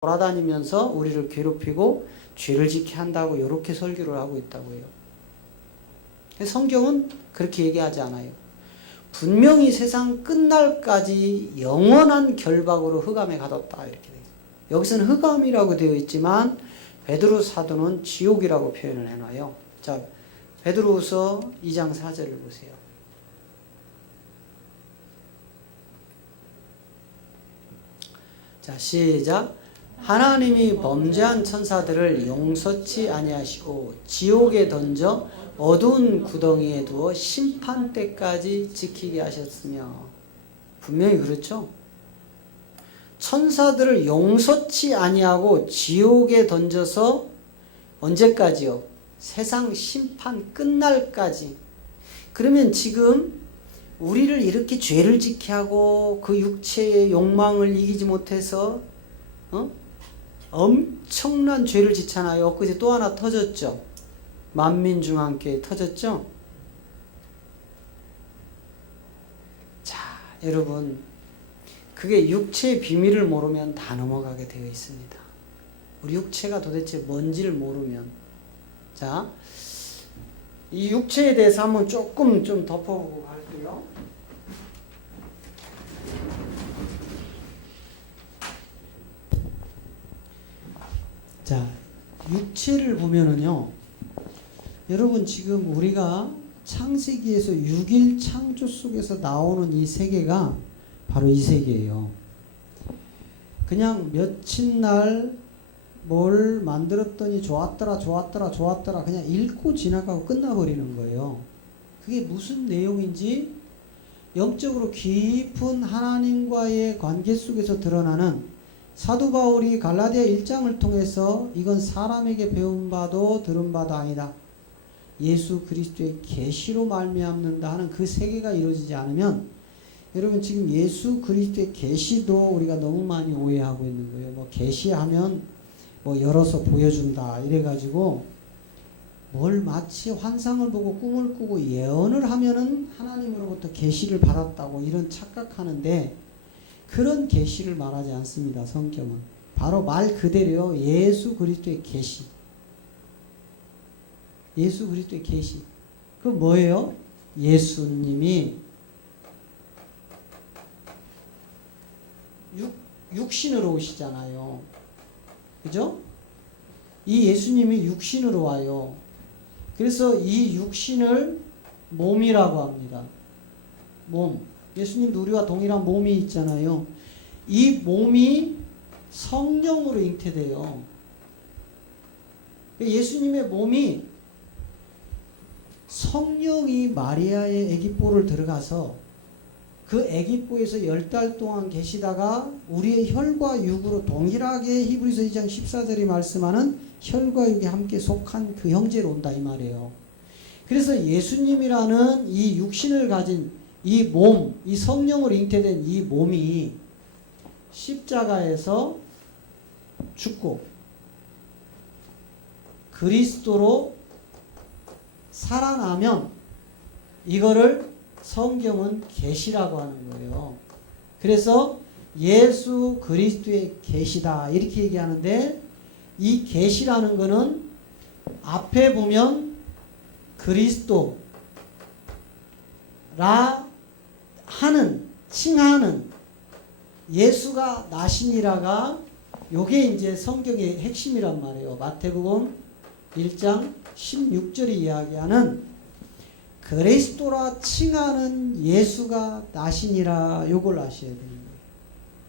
돌아다니면서 우리를 괴롭히고 죄를 짓게 한다고 이렇게 설교를 하고 있다고요. 성경은 그렇게 얘기하지 않아요. 분명히 세상 끝날까지 영원한 결박으로 흑암에 가뒀다 이렇게 되어 있어요. 여기서는 흑암이라고 되어 있지만 베드로 사도는 지옥이라고 표현을 해놔요. 자, 베드로후서 2장 4절을 보세요. 자, 시작. 하나님이 범죄한 천사들을 용서치 아니하시고 지옥에 던져 어두운 구덩이에 두어 심판 때까지 지키게 하셨으며, 분명히 그렇죠. 천사들을 용서치 아니하고 지옥에 던져서 언제까지요? 세상 심판 끝날까지. 그러면 지금 우리를 이렇게 죄를 짓게 하고 그 육체의 욕망을 이기지 못해서 엄청난 죄를 짓잖아요. 엊그제 또 하나 터졌죠. 만민중앙교회 터졌죠. 자, 여러분, 그게 육체의 비밀을 모르면 다 넘어가게 되어 있습니다. 우리 육체가 도대체 뭔지를 모르면. 자, 이 육체에 대해서 한번 조금 좀 덮어보고 갈게요. 자, 육체를 보면은요, 여러분 지금 우리가 창세기에서 6일 창조 속에서 나오는 이 세계가 바로 이 세계예요. 그냥 며칠 날 뭘 만들었더니 좋았더라 그냥 읽고 지나가고 끝나버리는 거예요. 그게 무슨 내용인지 영적으로 깊은 하나님과의 관계 속에서 드러나는, 사도 바울이 갈라디아 1장을 통해서 이건 사람에게 배운 바도 들은 바도 아니다, 예수 그리스도의 계시로 말미암는다 하는 그 세계가 이루어지지 않으면, 여러분 지금 예수 그리스도의 계시도 우리가 너무 많이 오해하고 있는 거예요. 뭐 계시하면 뭐 열어서 보여준다 이래가지고 뭘 마치 환상을 보고 꿈을 꾸고 예언을 하면은 하나님으로부터 계시를 받았다고 이런 착각하는데, 그런 계시를 말하지 않습니다. 성경은 바로 말 그대로요. 예수 그리스도의 계시. 예수 그리스도의 계시. 그 뭐예요? 예수님이 육신으로 오시잖아요. 그죠? 이 예수님이 육신으로 와요. 그래서 이 육신을 몸이라고 합니다. 몸. 예수님도 우리와 동일한 몸이 있잖아요. 이 몸이 성령으로 잉태돼요. 예수님의 몸이, 성령이 마리아의 아기뽀를 들어가서 그 아기뽀에서 10달 동안 계시다가 우리의 혈과 육으로 동일하게 히브리서 2장 14절이 말씀하는 혈과 육이 함께 속한 그 형제로 온다 이 말이에요. 그래서 예수님이라는 이 육신을 가진 이 몸, 이 성령으로 잉태된 이 몸이 십자가에서 죽고 그리스도로 살아나면 이거를 성경은 계시라고 하는 거예요. 그래서 예수 그리스도의 계시다 이렇게 얘기하는데, 이 계시라는 거는 앞에 보면 그리스도라 하는, 칭하는 예수가 나시니라가 요게 이제 성경의 핵심이란 말이에요. 마태복음 1장 16절이 이야기하는 그리스도라 칭하는 예수가 나시니라, 요걸 아셔야 되는 거예요.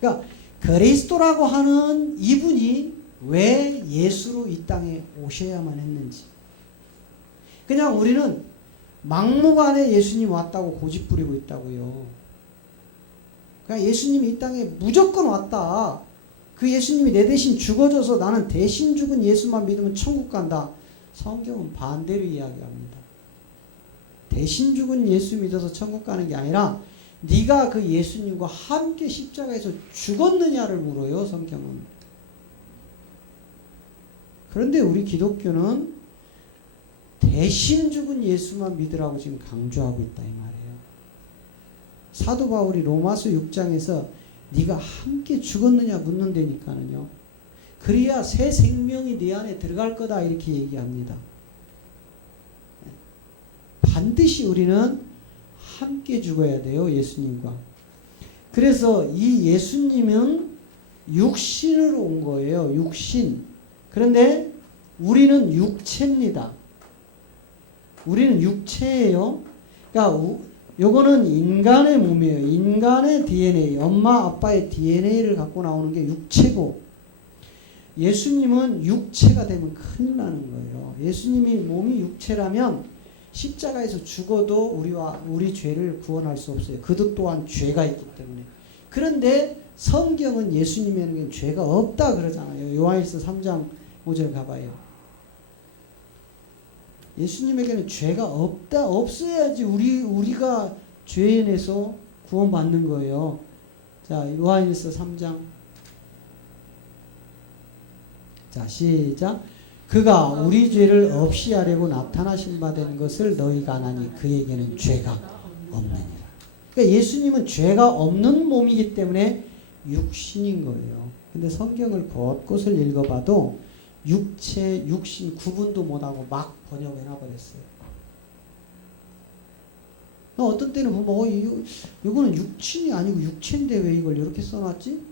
그러니까 그리스도라고 하는 이분이 왜 예수로 이 땅에 오셔야만 했는지. 그냥 우리는 막무가내 예수님 왔다고 고집부리고 있다고요. 그러니까 예수님이 이 땅에 무조건 왔다. 그 예수님이 내 대신 죽어줘서 나는 대신 죽은 예수만 믿으면 천국 간다. 성경은 반대로 이야기합니다. 대신 죽은 예수 믿어서 천국 가는 게 아니라 네가 그 예수님과 함께 십자가에서 죽었느냐를 물어요. 성경은. 그런데 우리 기독교는 대신 죽은 예수만 믿으라고 지금 강조하고 있다 이 말이에요. 사도 바울이 로마서 6장에서 네가 함께 죽었느냐 묻는다니까는요. 그래야 새 생명이 네 안에 들어갈 거다 이렇게 얘기합니다. 반드시 우리는 함께 죽어야 돼요. 예수님과. 그래서 이 예수님은 육신으로 온 거예요. 육신. 그런데 우리는 육체입니다. 우리는 육체예요. 그러니까 요거는 인간의 몸이에요. 인간의 DNA, 엄마 아빠의 DNA를 갖고 나오는 게 육체고, 예수님은 육체가 되면 큰일 나는 거예요. 예수님이 몸이 육체라면 십자가에서 죽어도 우리 죄를 구원할 수 없어요. 그도 또한 죄가 있기 때문에. 그런데 성경은 예수님에게는 죄가 없다 그러잖아요. 요한일서 3장 5절 가봐요. 예수님에게는 죄가 없다, 없어야지 우리가 죄인에서 구원받는 거예요. 자, 요한일서 3장. 자, 시작. 그가 우리 죄를 없이 하려고 나타나신 바 된 것을 너희가 아나니 그에게는 죄가 없느니라. 그러니까 예수님은 죄가 없는 몸이기 때문에 육신인 거예요. 근데 성경을 곳곳을 읽어봐도 육체, 육신 구분도 못하고 막 번역해놔버렸어요. 어떤 때는 보면 이거는 육신이 아니고 육체인데 왜 이걸 이렇게 써놨지?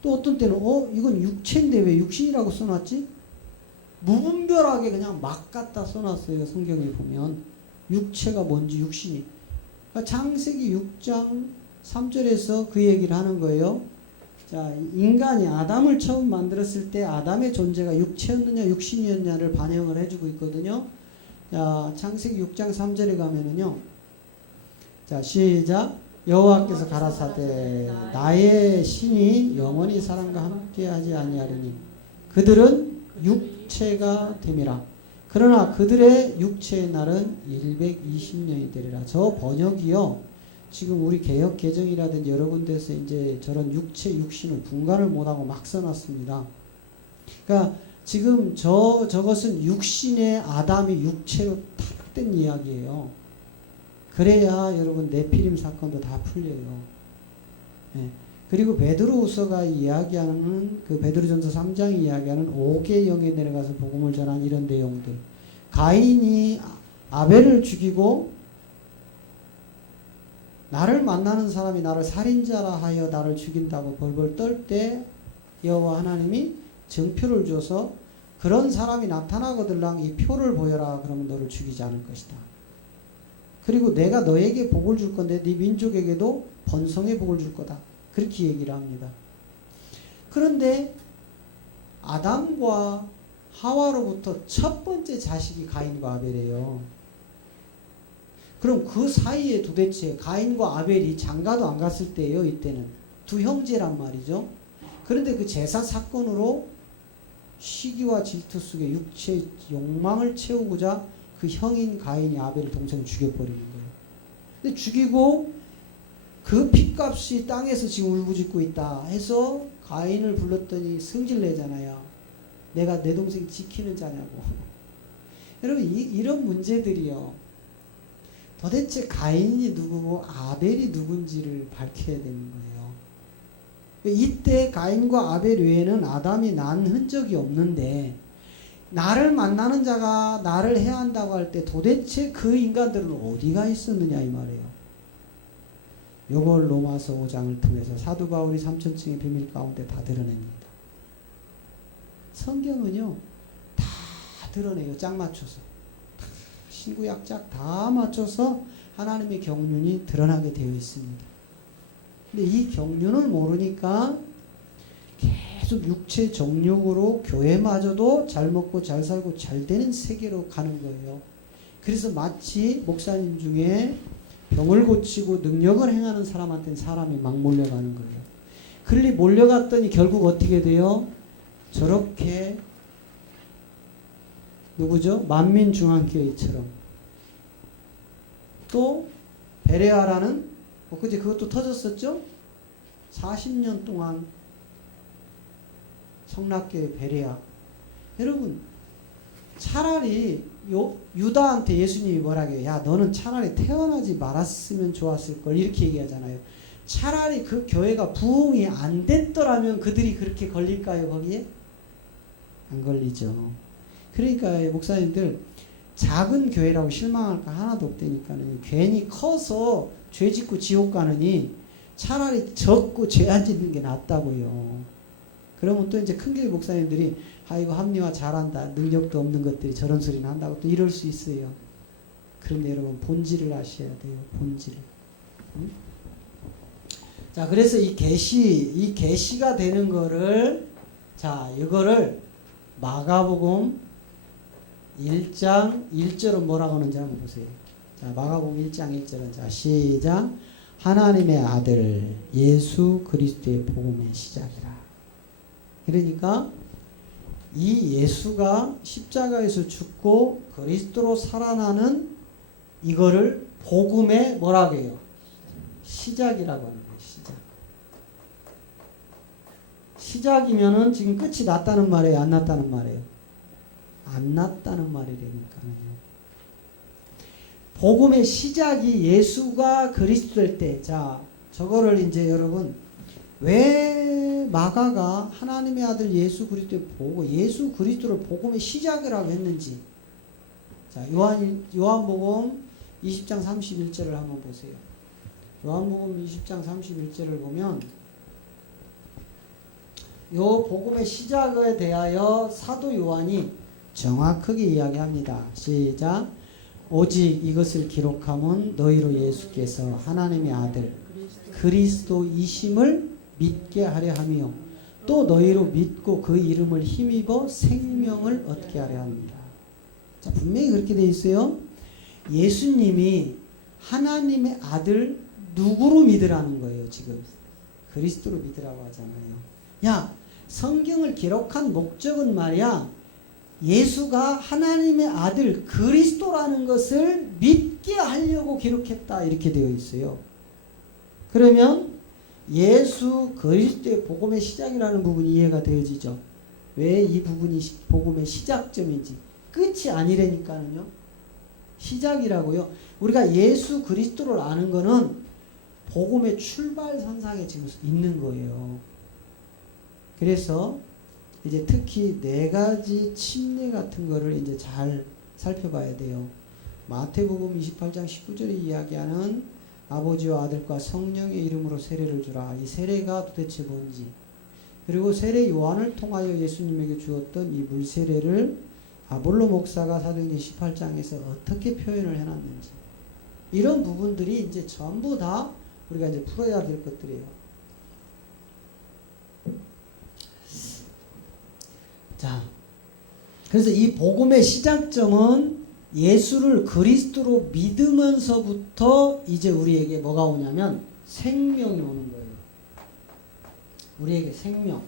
또 어떤 때는 이건 육체인데 왜 육신이라고 써놨지? 무분별하게 그냥 막 갖다 써놨어요. 성경에 보면 육체가 뭔지 육신이. 그러니까 창세기 6장 3절에서 그 얘기를 하는 거예요. 자, 인간이 아담을 처음 만들었을 때 아담의 존재가 육체였느냐 육신이었냐를 반영을 해주고 있거든요. 자, 창세기 6장 3절에 가면은요. 자, 시작. 여호와께서 가라사대 나의 신이 영원히 사람과 함께하지 아니하리니 그들은 육체가 됨이라. 그러나 그들의 육체의 날은 120년이 되리라. 저 번역이요. 지금 우리 개역 개정이라든지 여러 군데서 이제 저런 육체 육신을 분간을 못하고 막 써놨습니다. 그러니까 지금 저것은 육신의 아담이 육체로 타락된 이야기예요. 그래야 여러분 네피림 사건도 다 풀려요. 네. 그리고 베드로후서가 이야기하는 그 베드로전서 3장이 이야기하는 5개 영에 내려가서 복음을 전한 이런 내용들. 가인이 아벨을 죽이고 나를 만나는 사람이 나를 살인자라 하여 나를 죽인다고 벌벌 떨 때 여호와 하나님이 증표를 줘서 그런 사람이 나타나거들랑 이 표를 보여라. 그러면 너를 죽이지 않을 것이다. 그리고 내가 너에게 복을 줄 건데 네 민족에게도 번성의 복을 줄 거다. 그렇게 얘기를 합니다. 그런데 아담과 하와로부터 첫 번째 자식이 가인과 아벨이에요. 그럼 그 사이에 도대체 가인과 아벨이 장가도 안 갔을 때예요. 이때는 두 형제란 말이죠. 그런데 그 제사 사건으로 시기와 질투 속에 육체의 욕망을 채우고자 그 형인 가인이 아벨 동생을 죽여버리는 거예요. 근데 죽이고 그 핏값이 땅에서 지금 울부짖고 있다 해서 가인을 불렀더니 성질 내잖아요. 내가 내 동생 지키는 자냐고. 여러분 이런 문제들이요. 도대체 가인이 누구고 아벨이 누군지를 밝혀야 되는 거예요. 이때 가인과 아벨 외에는 아담이 난 흔적이 없는데 나를 만나는 자가 나를 해야 한다고 할 때 도대체 그 인간들은 어디가 있었느냐 이 말이에요. 요걸 로마서 5장을 통해서 사도 바울이 3천층의 비밀 가운데 다 드러냅니다. 성경은요 다 드러내요. 짝 맞춰서. 신구약 짝 다 맞춰서 하나님의 경륜이 드러나게 되어 있습니다. 근데 이 경륜을 모르니까 계속 육체 정욕으로 교회마저도 잘 먹고 잘 살고 잘 되는 세계로 가는 거예요. 그래서 마치 목사님 중에 병을 고치고 능력을 행하는 사람한테는 사람이 막 몰려가는 거예요. 그리 몰려갔더니 결국 어떻게 돼요? 저렇게 누구죠? 만민중앙교회처럼. 또 베레아라는 그제 그것도 터졌었죠? 40년 동안 성락교회 베레아. 여러분 차라리 유다한테 예수님이 뭐라고 해요? 야 너는 차라리 태어나지 말았으면 좋았을걸 이렇게 얘기하잖아요. 차라리 그 교회가 부흥이 안 됐더라면 그들이 그렇게 걸릴까요 거기에? 안 걸리죠. 그러니까 목사님들 작은 교회라고 실망할 거 하나도 없다니까는 괜히 커서 죄 짓고 지옥 가느니 차라리 적고 죄 안 짓는 게 낫다고요. 그러면 또 이제 큰 교회 목사님들이 아이고 합리화 잘한다, 능력도 없는 것들이 저런 소리는 한다고 또 이럴 수 있어요. 그런데 여러분 본질을 아셔야 돼요. 본질. 응? 자, 그래서 이 계시가 되는 거를, 자, 이거를 마가복음 1장 1절은 뭐라고 하는지 한번 보세요. 자, 마가복음 1장 1절은, 자, 시작. 하나님의 아들 예수 그리스도의 복음의 시작이라. 그러니까 이 예수가 십자가에서 죽고 그리스도로 살아나는 이거를 복음의 뭐라고 해요? 시작이라고 하는 거예요. 시작. 시작이면은 지금 끝이 났다는 말이에요? 안 났다는 말이에요? 안 났다는 말이라니까요. 복음의 시작이 예수가 그리스도일 때, 자, 저거를 이제 여러분, 왜 마가가 하나님의 아들 예수 그리스도를 보고 예수 그리스도를 복음의 시작이라고 했는지, 자, 요한복음 20장 31절을 한번 보세요. 요한복음 20장 31절을 보면 요 복음의 시작에 대하여 사도 요한이 정확하게 이야기합니다. 시작. 오직 이것을 기록함은 너희로 예수께서 하나님의 아들 그리스도이심을 믿게 하려 하며 또 너희로 믿고 그 이름을 힘입어 생명을 얻게 하려 합니다. 자, 분명히 그렇게 되어 있어요. 예수님이 하나님의 아들 누구로 믿으라는 거예요, 지금. 그리스도로 믿으라고 하잖아요. 야, 성경을 기록한 목적은 말이야, 예수가 하나님의 아들 그리스도라는 것을 믿게 하려고 기록했다, 이렇게 되어 있어요. 그러면 예수 그리스도의 복음의 시작이라는 부분이 이해가 되어지죠. 왜 이 부분이 복음의 시작점인지. 끝이 아니라니까요. 시작이라고요. 우리가 예수 그리스도를 아는 거는 복음의 출발선상에 지금 있는 거예요. 그래서 이제 특히 4가지 침례 같은 거를 이제 잘 살펴봐야 돼요. 마태복음 28장 19절에 이야기하는 아버지와 아들과 성령의 이름으로 세례를 주라. 이 세례가 도대체 뭔지. 그리고 세례 요한을 통하여 예수님에게 주었던 이 물세례를 아볼로 목사가 사도행전 18장에서 어떻게 표현을 해놨는지. 이런 부분들이 이제 전부 다 우리가 이제 풀어야 될 것들이에요. 자, 그래서 이 복음의 시작점은 예수를 그리스도로 믿으면서부터 이제 우리에게 뭐가 오냐면 생명이 오는 거예요. 우리에게 생명.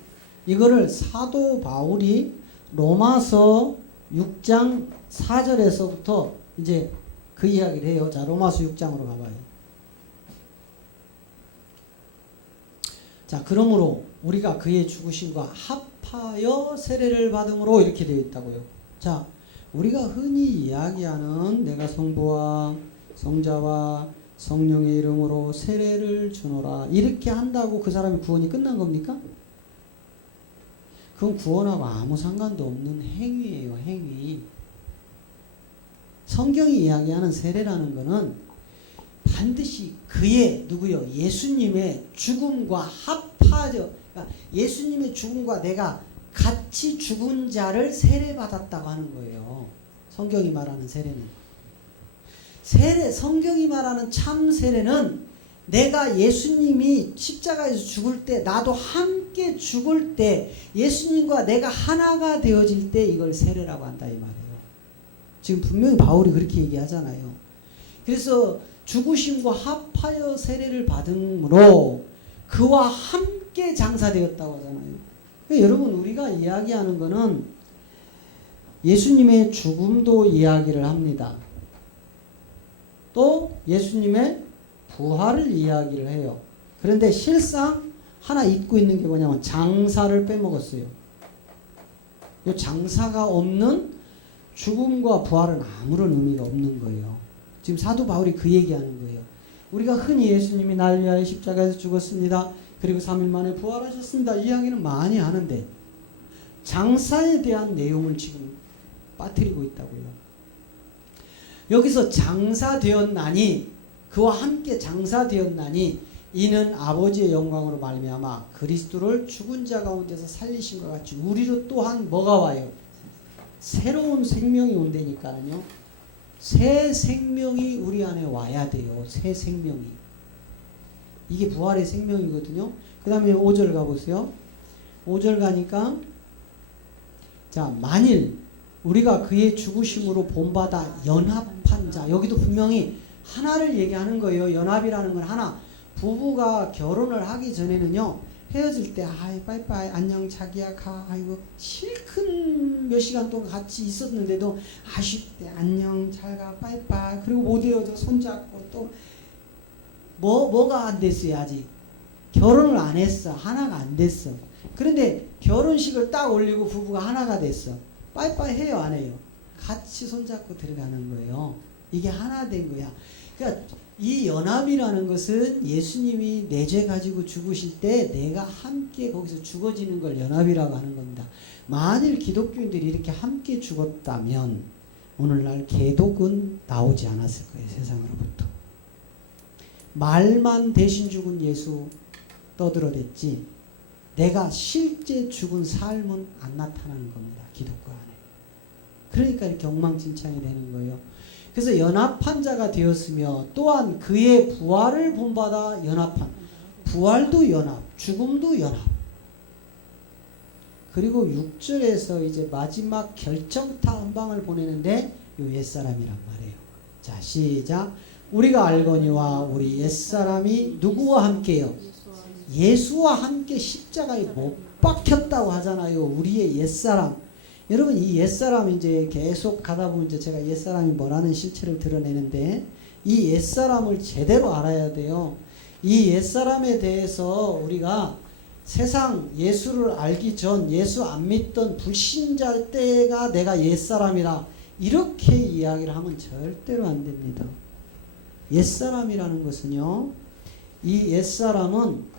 이거를 사도 바울이 로마서 6장 4절에서부터 이제 그 이야기를 해요. 자, 로마서 6장으로 가봐요. 자, 그러므로 우리가 그의 죽으심과 합하여 세례를 받음으로 이렇게 되어 있다고요. 자, 우리가 흔히 이야기하는 내가 성부와 성자와 성령의 이름으로 세례를 주노라 이렇게 한다고 그 사람의 구원이 끝난 겁니까? 그건 구원하고 아무 상관도 없는 행위예요. 행위. 성경이 이야기하는 세례라는 거는 반드시 그의 누구요? 예수님의 죽음과 합하죠. 그러니까 예수님의 죽음과 내가 같이 죽은 자를 세례받았다고 하는 거예요. 성경이 말하는 세례는. 성경이 말하는 참 세례는 내가 예수님이 십자가에서 죽을 때 나도 함께 죽을 때 예수님과 내가 하나가 되어질 때 이걸 세례라고 한다 이 말이에요. 지금 분명히 바울이 그렇게 얘기하잖아요. 그래서 죽으심과 합하여 세례를 받음으로 그와 함께 장사되었다고 하잖아요. 그러니까 여러분 우리가 이야기하는 거는 예수님의 죽음도 이야기를 합니다. 또 예수님의 부활을 이야기를 해요. 그런데 실상 하나 잊고 있는 게 뭐냐면 장사를 빼먹었어요. 이 장사가 없는 죽음과 부활은 아무런 의미가 없는 거예요. 지금 사도 바울이 그 얘기하는 거예요. 우리가 흔히 예수님이 날 위하여 십자가에서 죽었습니다. 그리고 3일 만에 부활하셨습니다. 이 이야기는 많이 하는데 장사에 대한 내용을 지금 빠뜨리고 있다고요. 여기서 장사되었나니 그와 함께 장사되었나니 이는 아버지의 영광으로 말미암아 그리스도를 죽은 자 가운데서 살리신 것 같이 우리로 또한 뭐가 와요? 새로운 생명이 온다니까요. 새 생명이 우리 안에 와야 돼요. 새 생명이. 이게 부활의 생명이거든요. 그 다음에 5절 가보세요. 5절 가니까 자, 만일 우리가 그의 죽으심으로 본받아 연합한 자, 여기도 분명히 하나를 얘기하는 거예요. 연합이라는 건 하나. 부부가 결혼을 하기 전에는요, 헤어질 때 아이 빠이빠이 안녕 자기야 가 아이고 실컷 몇 시간 동안 같이 있었는데도 아쉽대 안녕 잘 가 빠이빠이 그리고 못 헤어져 손잡고 또 뭐가 안 됐어요. 아직 결혼을 안 했어. 하나가 안 됐어. 그런데 결혼식을 딱 올리고 부부가 하나가 됐어. 빠이빠이 해요 안 해요? 같이 손잡고 들어가는 거예요. 이게 하나 된 거야. 그러니까 이 연합이라는 것은 예수님이 내 죄 가지고 죽으실 때 내가 함께 거기서 죽어지는 걸 연합이라고 하는 겁니다. 만일 기독교인들이 이렇게 함께 죽었다면 오늘날 개독은 나오지 않았을 거예요. 세상으로부터. 말만 대신 죽은 예수 떠들어댔지 내가 실제 죽은 삶은 안 나타나는 겁니다. 기독교 안에. 그러니까 이렇게 엉망진창이 되는 거예요. 그래서 연합한 자가 되었으며 또한 그의 부활을 본받아 연합한 부활도 연합, 죽음도 연합. 그리고 6절에서 이제 마지막 결정타 한 방을 보내는데 요 옛사람이란 말이에요. 자, 시작. 우리가 알거니와 우리 옛사람이 누구와 함께요? 예수와 함께 십자가에 못 박혔다고 하잖아요. 우리의 옛사람. 여러분 이 옛사람 이제 계속 가다 보면 이제 제가 옛사람이 뭐라는 실체를 드러내는데 이 옛사람을 제대로 알아야 돼요. 이 옛사람에 대해서 우리가 세상 예수를 알기 전 예수 안 믿던 불신자 때가 내가 옛사람이라 이렇게 이야기를 하면 절대로 안 됩니다. 옛사람이라는 것은요. 이 옛사람은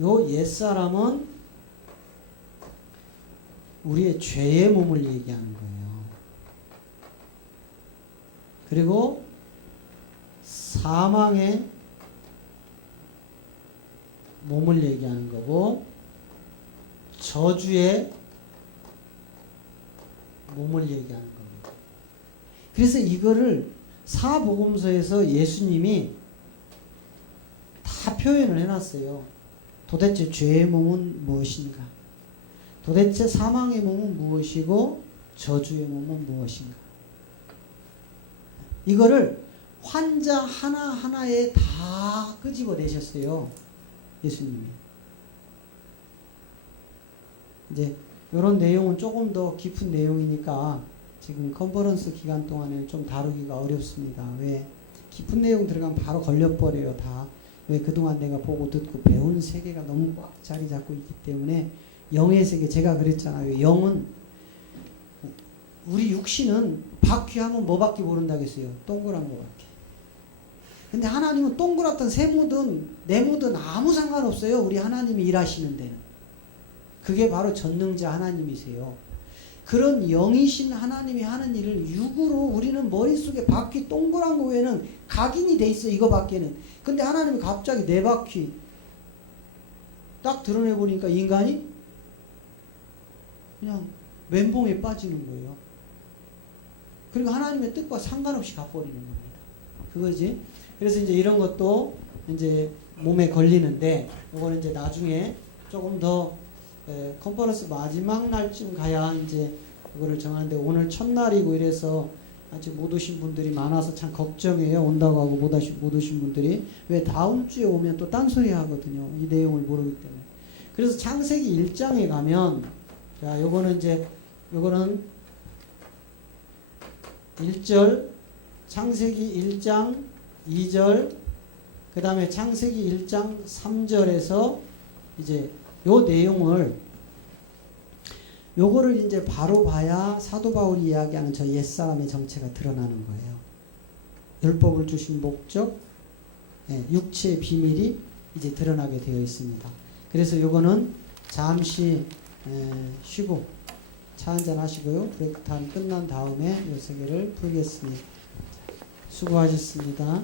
요 옛사람은 우리의 죄의 몸을 얘기하는 거예요. 그리고 사망의 몸을 얘기하는 거고 저주의 몸을 얘기하는 겁니다. 그래서 이거를 사복음서에서 예수님이 다 표현을 해놨어요. 도대체 죄의 몸은 무엇인가? 도대체 사망의 몸은 무엇이고 저주의 몸은 무엇인가? 이거를 환자 하나하나에 다 끄집어내셨어요. 예수님이. 이제 이런 내용은 조금 더 깊은 내용이니까 지금 컨퍼런스 기간 동안에 좀 다루기가 어렵습니다. 왜? 깊은 내용 들어가면 바로 걸려버려요. 다. 왜 그동안 내가 보고 듣고 배운 세계가 너무 꽉 자리 잡고 있기 때문에 영의 세계 제가 그랬잖아요. 영은 우리 육신은 바퀴 하면 뭐밖에 모른다겠어요. 동그란 거밖에. 근데 하나님은 동그랗든 세모든 네모든 아무 상관없어요. 우리 하나님이 일하시는 데는. 그게 바로 전능자 하나님이세요. 그런 영이신 하나님이 하는 일을 육으로 우리는 머릿속에 바퀴 동그란 거 외에는 각인이 돼 있어요. 이거밖에는. 근데 하나님이 갑자기 네 바퀴 딱 드러내보니까 인간이 그냥 멘붕에 빠지는 거예요. 그리고 하나님의 뜻과 상관없이 가버리는 겁니다. 그거지. 그래서 이제 이런 것도 이제 몸에 걸리는데 이거는 이제 나중에 조금 더 컨퍼런스 마지막 날쯤 가야 이제 그거를 정하는데 오늘 첫날이고 이래서 아직 못 오신 분들이 많아서 참 걱정해요. 온다고 하고 못 오신 분들이. 왜 다음 주에 오면 또 딴소리 하거든요. 이 내용을 모르기 때문에. 그래서 창세기 1장에 가면 자, 요거는 1절 창세기 1장 2절 그 다음에 창세기 1장 3절에서 이제 요 내용을 요거를 이제 바로 봐야 사도 바울이 이야기하는 저 옛사람의 정체가 드러나는 거예요. 율법을 주신 목적, 육체의 비밀이 이제 드러나게 되어 있습니다. 그래서 요거는 잠시 쉬고 차 한잔 하시고요. 브레이크 타임 끝난 다음에 요 세 개를 풀겠습니다. 수고하셨습니다.